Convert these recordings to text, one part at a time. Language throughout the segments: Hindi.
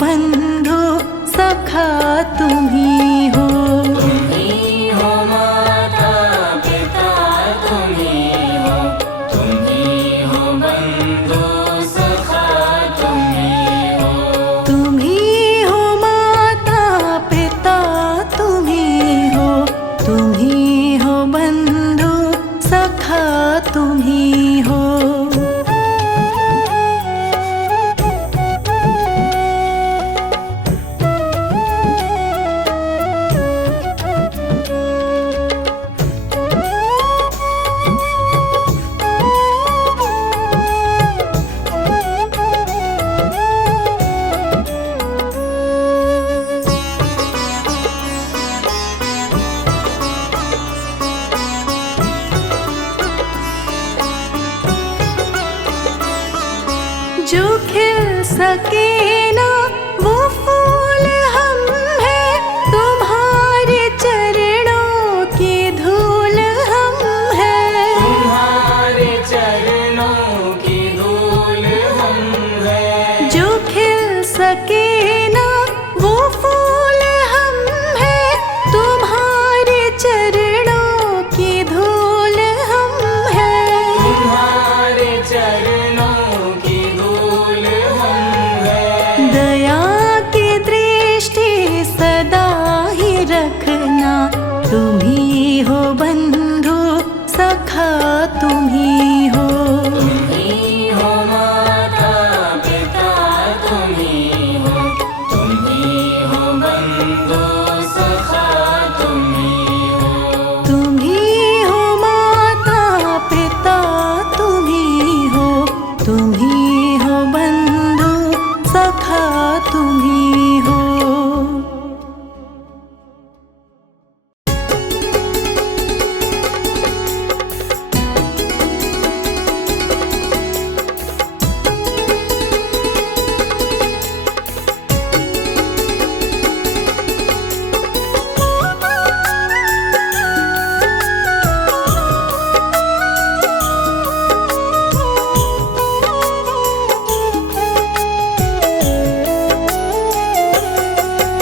बंधु सखा तुम ही हो। तुम ही हो माता पिता तुम ही हो, तुम ही हो बंधु सखा तुम ही हो। तुम ही हो माता पिता तुम ही हो, तुम ही हो बंधु सखा तुम ही हो। जो खिल सके ना वो फूल हम हैं, तुम्हारे चरणों की धूल हम हैं। तुम्हारे चरणों की धूल हम हैं। जो खिल सके ना वो फूल हम हैं, तुम्हारे चरणों की धूल हम हैं। तुम्हारे चरणों की धूल हम हैं। दया की दृष्टि सदा ही रखना, तुम ही हो बंधु सखा तुम ही हो। तुम ही हो माता पिता तुम ही हो, तुम ही हो बंधु सखा तुम ही हो। तुम ही हो माता पिता तुम ही हो, तुम ही हो बंधु सखा तुम ही हो।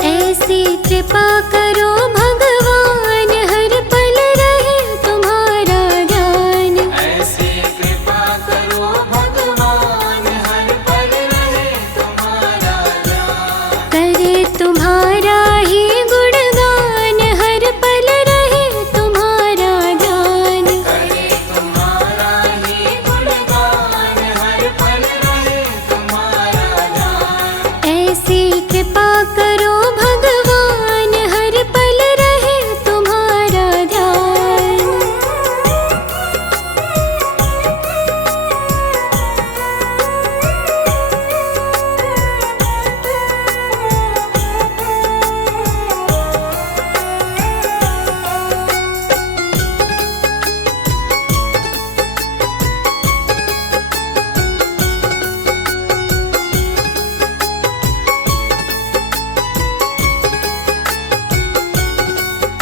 ऐसी कृपा करो भगवान, हर पल रहे तुम्हारा ध्यान। ऐसी कृपा करो भगवान, हर पल रहे तुम्हारा ध्यान। करे तुम्हारा ही गुणगान, हर पल रहे तुम्हारा ध्यान। करे तुम्हारा ही गुणगान, हर पल रहे तुम्हारा ध्यान। ऐसी कृपा करो भगवान, हर पल रहे तुम्हारा ध्यान।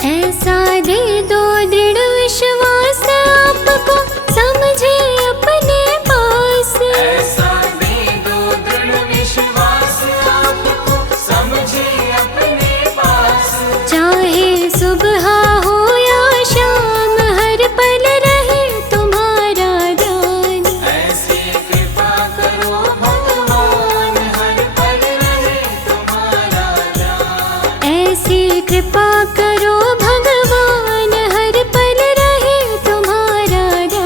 ऐसा दे दो दृढ़ विश्वास, आपको समझे अपने पास। ऐसा दे दो दृढ़ विश्वास, आपको समझे अपने पास। चाहे सुबह हो या शाम, हर पल रहे तुम्हारा ध्यान। ऐसी कृपा करो भगवान, हर पल रहे तुम्हारा ध्यान। ऐसी कृपा करो भगवान, हर पल रहे तुम्हारा ध्यान।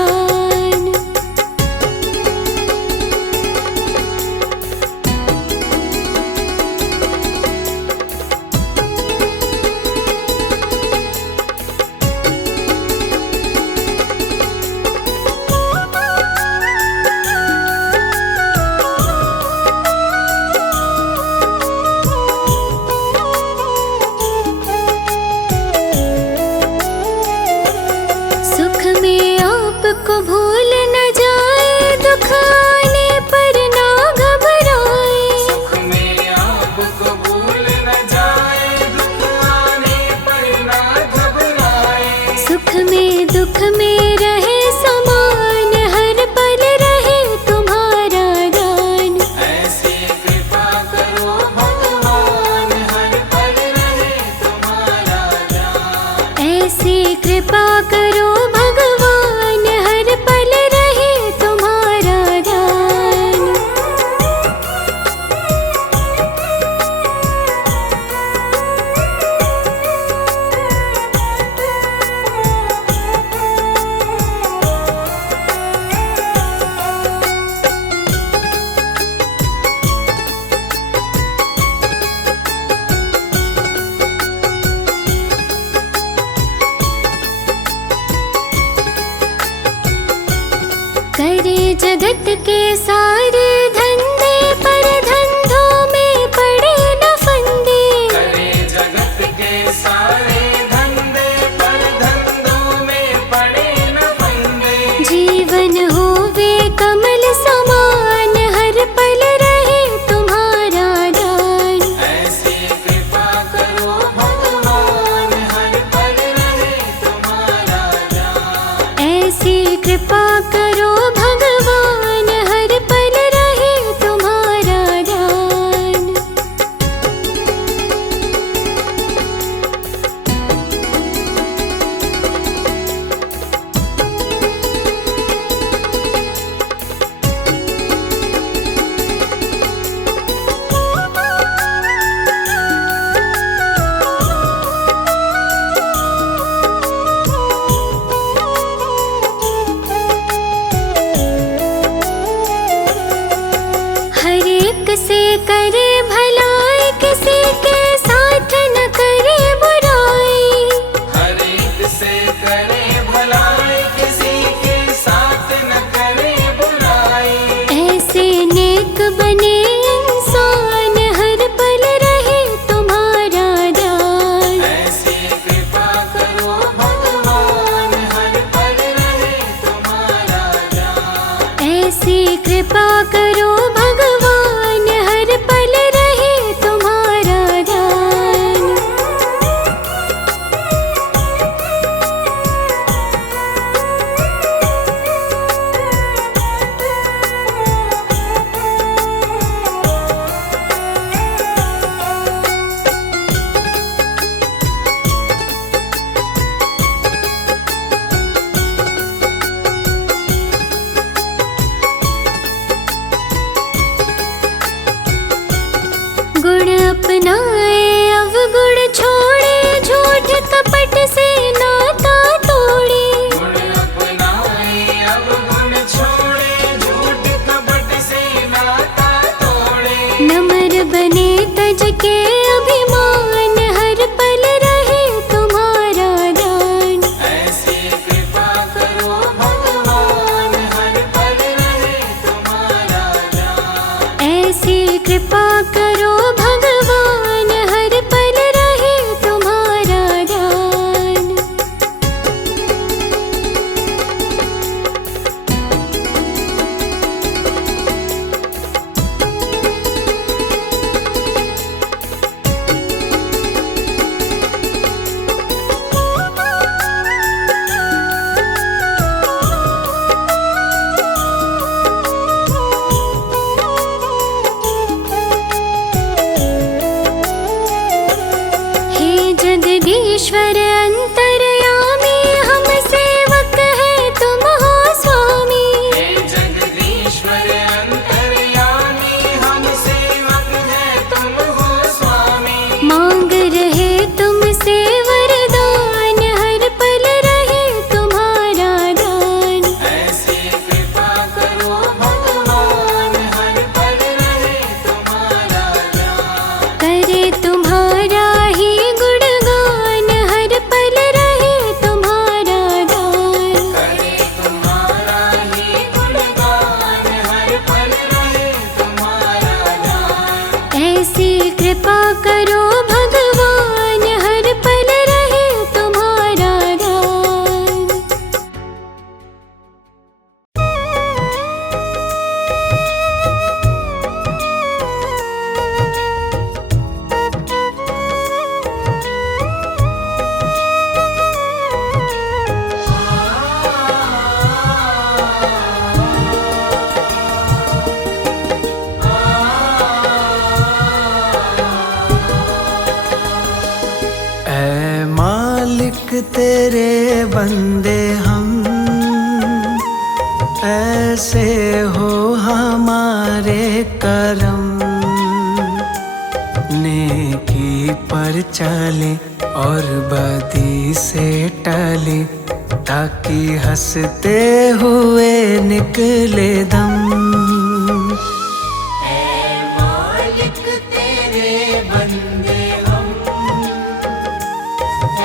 कृपा करो भगवान, हर पल रहे तुम्हारा ध्यान। करे जगत के सारे धंधे, पर धंधों में पड़े न फंदे। करे जगत के सारे धंधे, पर धंधों में पड़े न फंदे। जीवन होवे कमल समान, हर पल रहे तुम्हारा दान। ऐसी कृपा करो भगवान, हर पल रहे तुम्हारा ध्यान। ऐसी कृपा करो भगवान, हर पल रहे तुम्हारा ध्यान। हर एक से करे भलाई, किसी के साथ न करे बुराई। हर एक से करे भलाई, किसी के साथ न करे बुराई। ऐसे नेक बने इंसान, हर पल रहे तुम्हारा ध्यान। ऐसी कृपा करो भगवान, हर पल रहे तुम्हारा ध्यान। ऐसी कृपा करो भगवान, हर पल रहे तुम्हारा ध्यान। गुण अपनाए अवगुण छोड़े, झूठ कपट से नाता तोड़े। गुण अपनाए अवगुण छोड़े, झूठ कपट से नाता तोड़े। नम्र बने तज के अभिमान, हर पल रहे तुम्हारा दान। ऐसी कृपा करो भगवान, हर पल रहे तुम्हारा ध्यान। ऐसी कृपा करो भगवान, हर पल रहे तुम्हारा ध्यान। हे जगदीश्वर अंतर्यामी, हम सेवक है तुम हो स्वामी। हे जगदीश्वर अंतर्यामी, हम सेवक हैं तुम हो स्वामी। मांग रहे तुमसे वरदान, हर पल रहे तुम्हारा दान। ऐसी कृपा करो भगवान, हर पल रहे तुम्हारा ध्यान। करे तुम्हारा ही गुणगान, हर पल रहे तुम्हारा दान। करे तुम्हारा ही गुणगान, हर पल रहे तुम्हारा ध्यान। ऐसी कृपा करो भगवान, हर पल रहे तुम्हारा ध्यान। तेरे बंदे हम, ऐसे हो हमारे करम। नेकी पर चले और बदी से टले, ताकि हंसते हुए निकले दम। ऐ मालिक तेरे बंदे हम,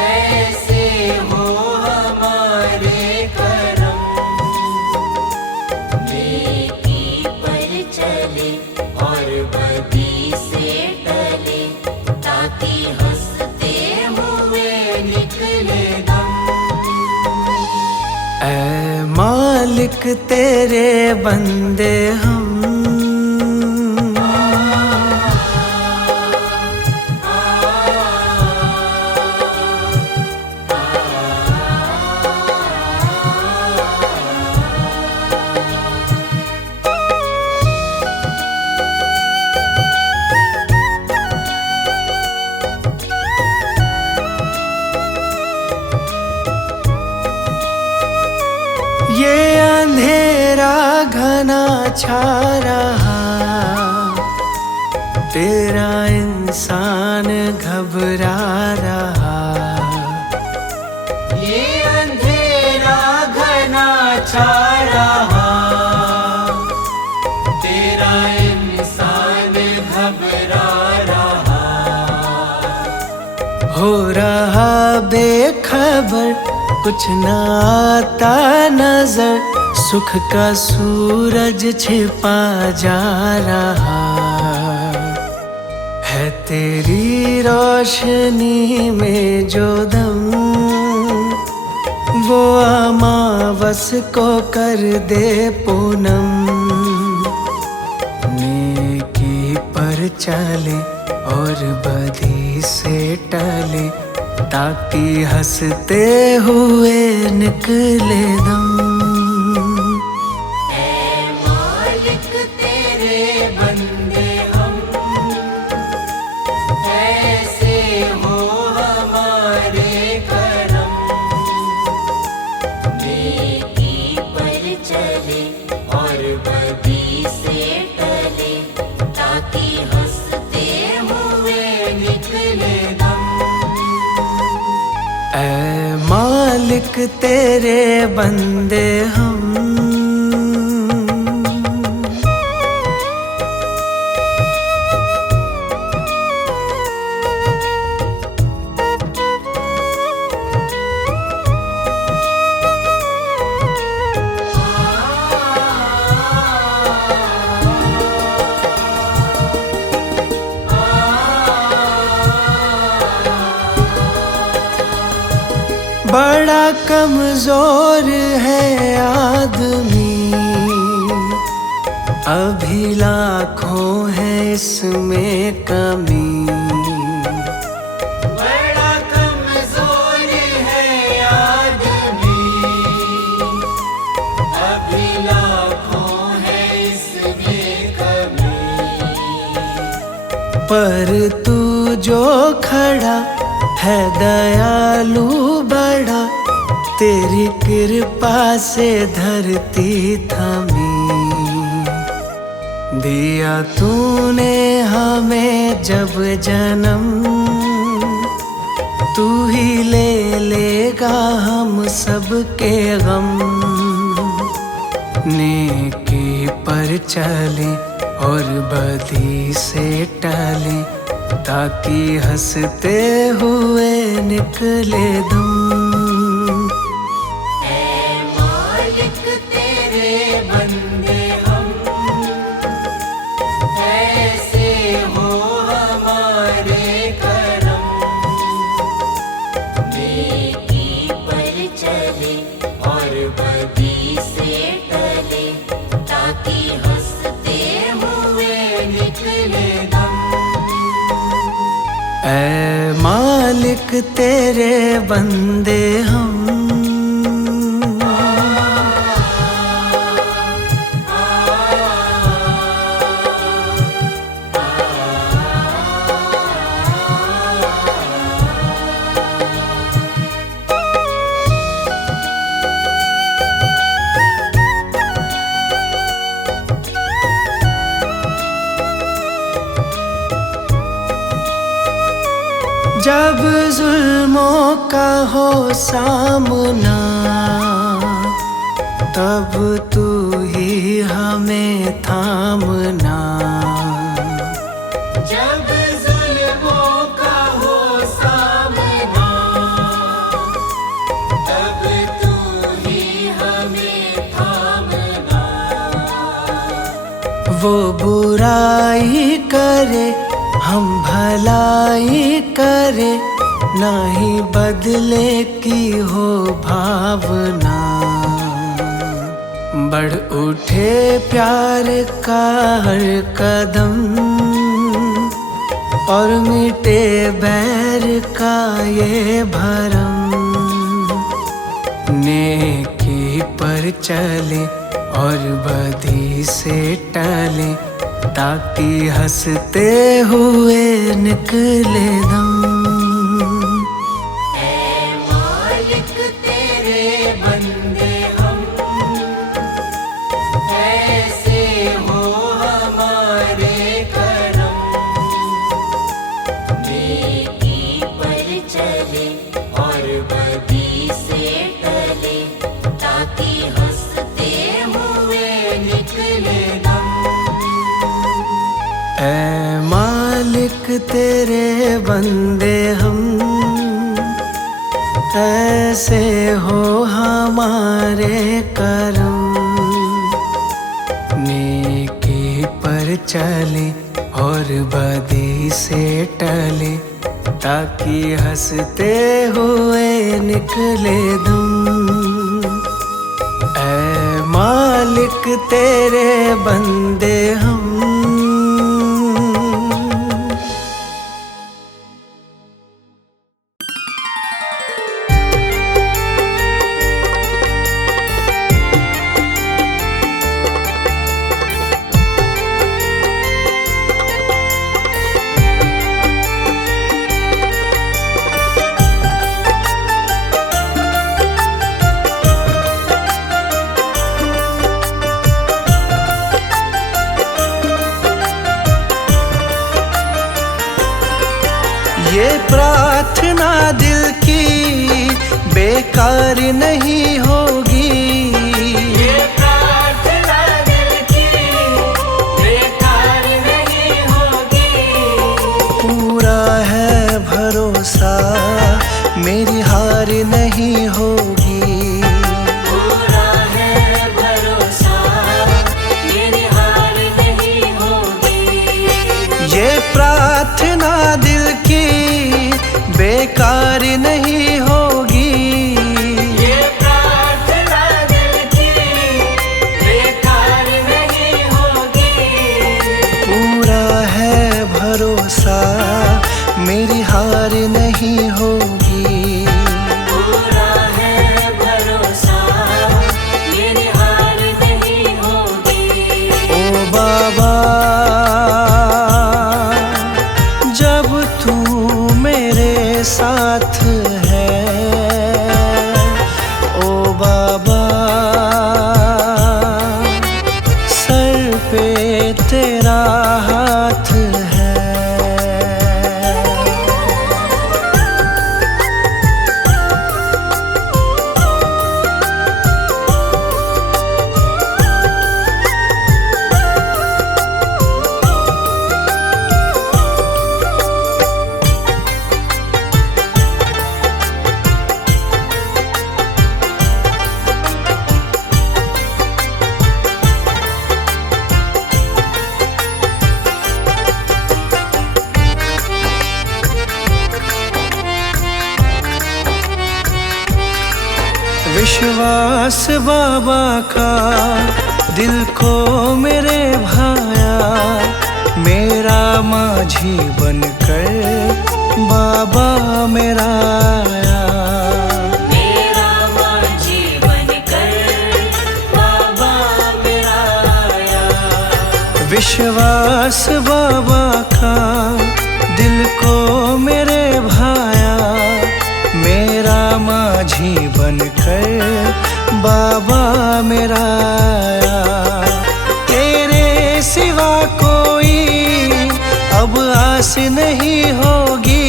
ऐसे हो हमारे करम। नेकी पर चले और बदी से टले, ताकि हंसते हुए निकले दम। ऐ मालिक तेरे बंदे हम, ये अंधेरा घना छा रहा, तेरा इंसान घबरा रहा। ये अंधेरा घना छा रहा, तेरा इंसान घबरा रहा। हो रहा बेखबर, कुछ न आता नजर, सुख का सूरज छिपा जा रहा है। तेरी रोशनी में जो दम, वो अमावस को कर दे पूनम। नेकी पर चले और बदी से टले, ताकि हंसते हुए निकले दम। ऐ मालिक तेरे बंदे हम, ऐसे हो हमारे करम। नेकी पर चले और बदी से टले, ताकि हंसते हुए निकले दम। ऐ मालिक तेरे बंदे हम, बड़ा कमजोर है आदमी, अभी लाखों है इसमें कमी। बड़ा कमजोर है आदमी, अभी लाखों है इसमें कमी। पर तू जो खड़ा है दयालु बड़ा, तेरी कृपा से धरती थमी। दिया तूने हमें जब जन्म, तू ही ले लेगा हम सबके गम। नेकी पर चले और बदी से टले, ताकि हंसते हुए निकले दम। ऐ मालिक तेरे बंदे हम, ऐसे हो हमारे करम। नेकी पर चले और बदी से टले, ताकि हंसते हुए निकले दम। ऐ मालिक तेरे बंदे हम, जब जुल्मों का हो सामना, तब तू ही हमें थामना। जब जुल्मों का हो सामना, तब तू ही हमें थामना। वो बुराई करे हम भलाई करे, नहीं बदले की हो भावना। बढ़ उठे प्यार का हर कदम, और मिटे बैर का ये भरम। नेकी पर चले और बदी से टले, ताकि हंसते हुए निकले दम। ऐ मालिक तेरे बंदे हम, ऐसे हो हमारे करम। नेकी पर चले और बदी से टले, ताकि हंसते हुए निकले दम। ऐ मालिक तेरे बंदे हम, ऐसे हो हमारे करम। नेकी पर चले और बदी से टले, ताकि हंसते हुए निकले दम। ऐ मालिक तेरे बंदे हम। ये प्रार्थना दिल की बेकार नहीं होगी। ये प्रार्थना दिल की बेकार नहीं होगी। पूरा है भरोसा मेरी हार नहीं होगी। पूरा है भरोसा मेरी हार नहीं होगी। ये प्रार्थना दिल की बेकार नहीं होगी। ये प्रार्थना दिल की बेकार नहीं होगी। पूरा है भरोसा मेरी हार नहीं होगी। पूरा है भरोसा मेरी हार नहीं होगी। ओ बाबा, जब तू मेरे साथ है, ओ बाबा, सर पे तेरा हाथ है। विश्वास बाबा का दिल को मेरे भाया, मेरा माझी बनकर बाबा मेरा आया। मेरा माझी बनकर बाबा मेरा आया। विश्वास बाबा का दिल को मेरे भाया, मेरा माझी बनकर बाबा मेरा आया। तेरे सिवा कोई अब आस नहीं होगी।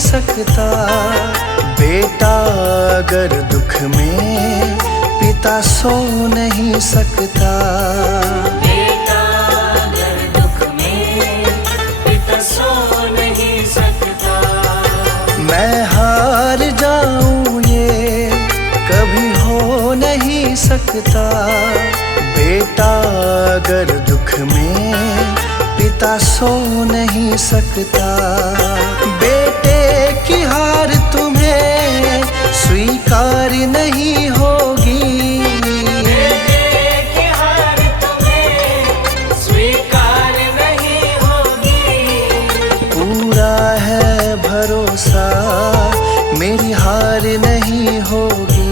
सकता। बेटा अगर दुख में पिता सो नहीं सकता। बेटा अगर दुख में पिता सो नहीं सकता। मैं हार जाऊं ये कभी हो नहीं सकता। बेटा अगर दुख में पिता सो नहीं सकता। बेटे की हार तुम्हें स्वीकार नहीं होगी। बेटे की हार तुम्हें स्वीकार नहीं होगी। पूरा है भरोसा मेरी हार नहीं होगी।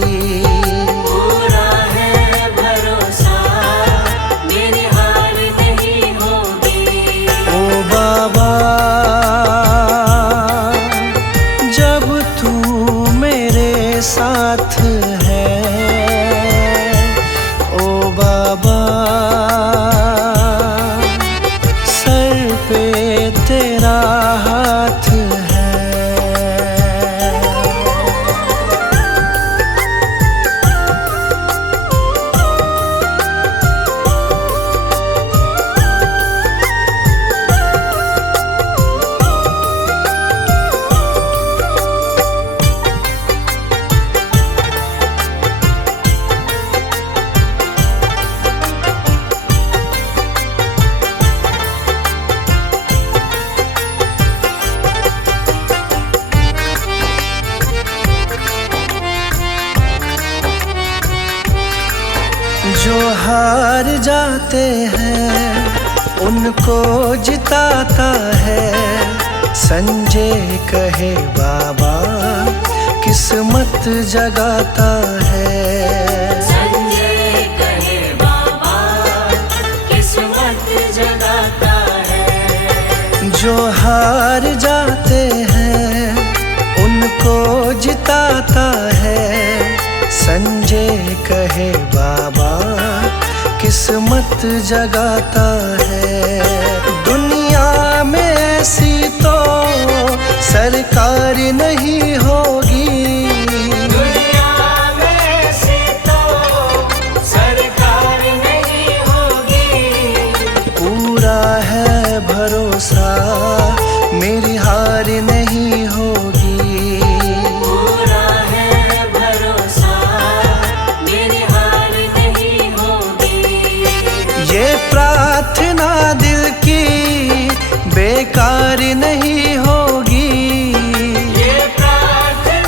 पूरा है भरोसा मेरी हार नहीं होगी। ओ बाबा जब तू मेरे साथ है। ओ बाबा सर पे तेरा हाथ है। जो हार जाते हैं उनको जिताता है। संजय कहे बाबा किस्मत जगाता है। संजय कहे बाबा किस्मत जगाता है। जो हार जाते हैं उनको जिताता है। संजय कहे बाबा किस्मत जगाता है। दुनिया में ऐसी तो सरकार नहीं होगी। दुनिया में ऐसी तो सरकार नहीं होगी। पूरा है भरोसा मेरी हार नहीं होगी। पूरा है भरोसा मेरी हार नहीं होगी। ये प्रार्थना दिल की बेकार नहीं होगी। ये प्रार्थना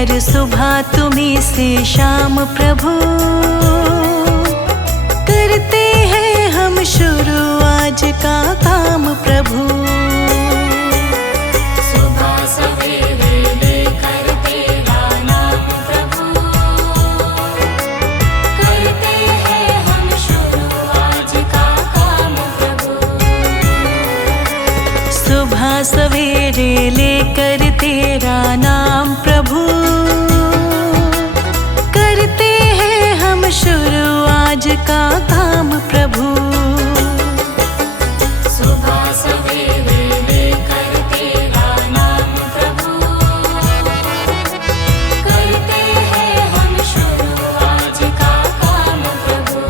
हर सुबह तुम्हीं से शाम प्रभु, करते हैं हम शुरू आज का काम प्रभु। सुबह सवेरे लेकर तेरा नाम प्रभु, करते हैं हम शुरू आज का काम प्रभु। सुबह सवेरे लेकर तेरा नाम प्रभु, करते हैं हम शुरू आज का काम प्रभु। सुबह सवेरे लेकर तेरा नाम प्रभु, करते हैं हम शुरू आज का काम प्रभु।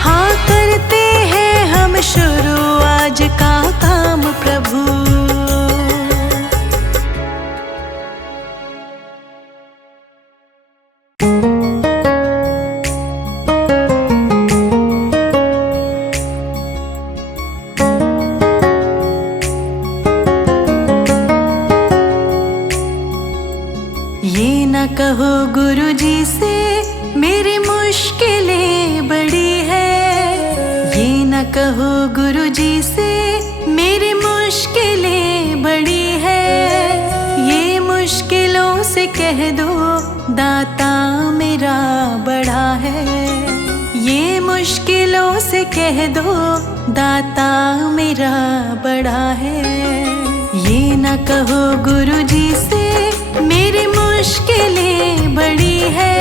हाँ करते हैं हम शुरू आज का काम प्रभु। ये न कहो गुरुजी से मेरी मुश्किलें बड़ी है, ये न कहो गुरुजी से मेरी मुश्किलें बड़ी है। ये मुश्किलों से कह दो दाता मेरा बड़ा है, ये मुश्किलों से कह दो दाता मेरा बड़ा है। ये न कहो गुरुजी से मेरी मुश्किलें बड़ी है,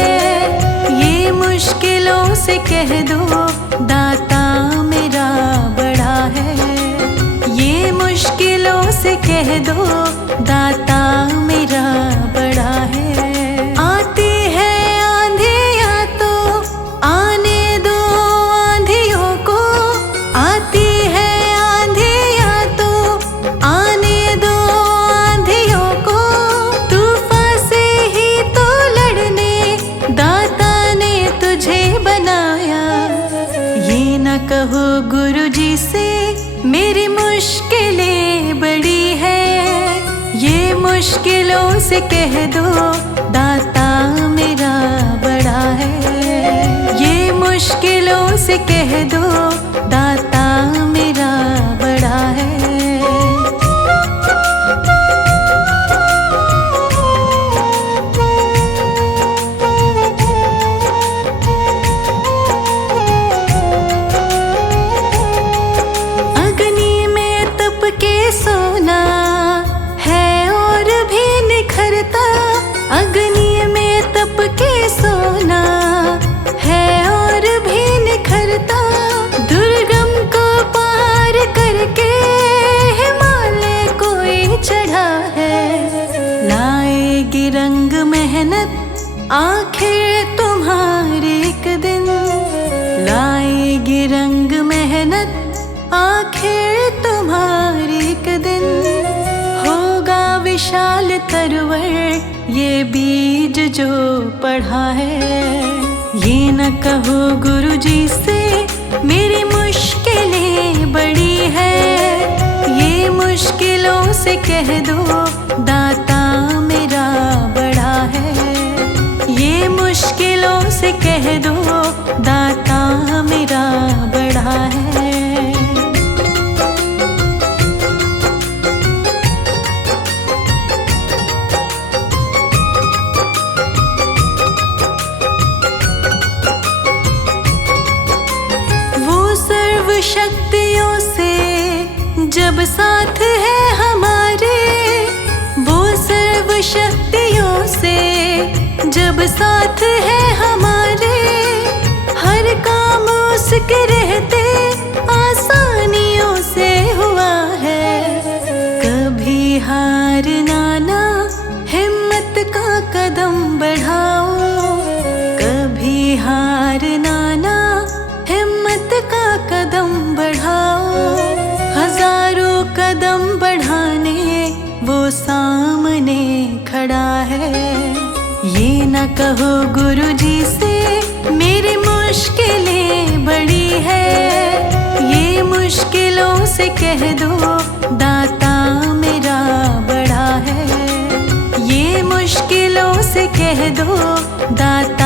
ये मुश्किलों से कह दो दाता मेरा बड़ा है। ये मुश्किलों से कह दो दाता मेरा बड़ा है। आती है आंधियाँ तो आने दो आंधियों को, आती है आंधियाँ तो आने दो आंधियों को। तूफान से ही तो लड़ने दाता ने तुझे बनाया। ये न कहो गुरुजी से मेरी मुश्किलें बड़ी है, ये मुश्किलों से कह दो दाता मेरा बड़ा है। ये मुश्किलों से कह दो दाता मेरा बड़ा है। अग्नि में तप के सोना है और भी निखरता, अग्नि में तप के सोना है और भी निखरता। दुर्गम को पार करके हिमालय कोई चढ़ा है। लाएगी रंग मेहनत आखिर तुम्हारे एक दिन, लाएगी रंग मेहनत आखिर तुम्हारे एक दिन। होगा विशाल तरवर ये बीज जो पढ़ा है। ये न कहो गुरुजी से मेरी मुश्किलें बड़ी है, ये मुश्किलों से कह दो दाता मेरा बड़ा है। ये मुश्किलों से कह दो दाता मेरा बड़ा है। शक्तियों से जब साथ है हमारे, वो सर्व शक्तियों से जब साथ है हमारे। हर काम उसके रहते आसानियों से हुआ है। कभी हार ना हिम्मत का कदम बढ़ाओ, कभी हार ना हिम्मत का कदम बढ़ाओ। हजारों कदम बढ़ाने वो सामने खड़ा है। ये न कहो गुरुजी से मेरी मुश्किलें बड़ी है, ये मुश्किलों से कह दो दाता मेरा बड़ा है। ये मुश्किल कह दो दाता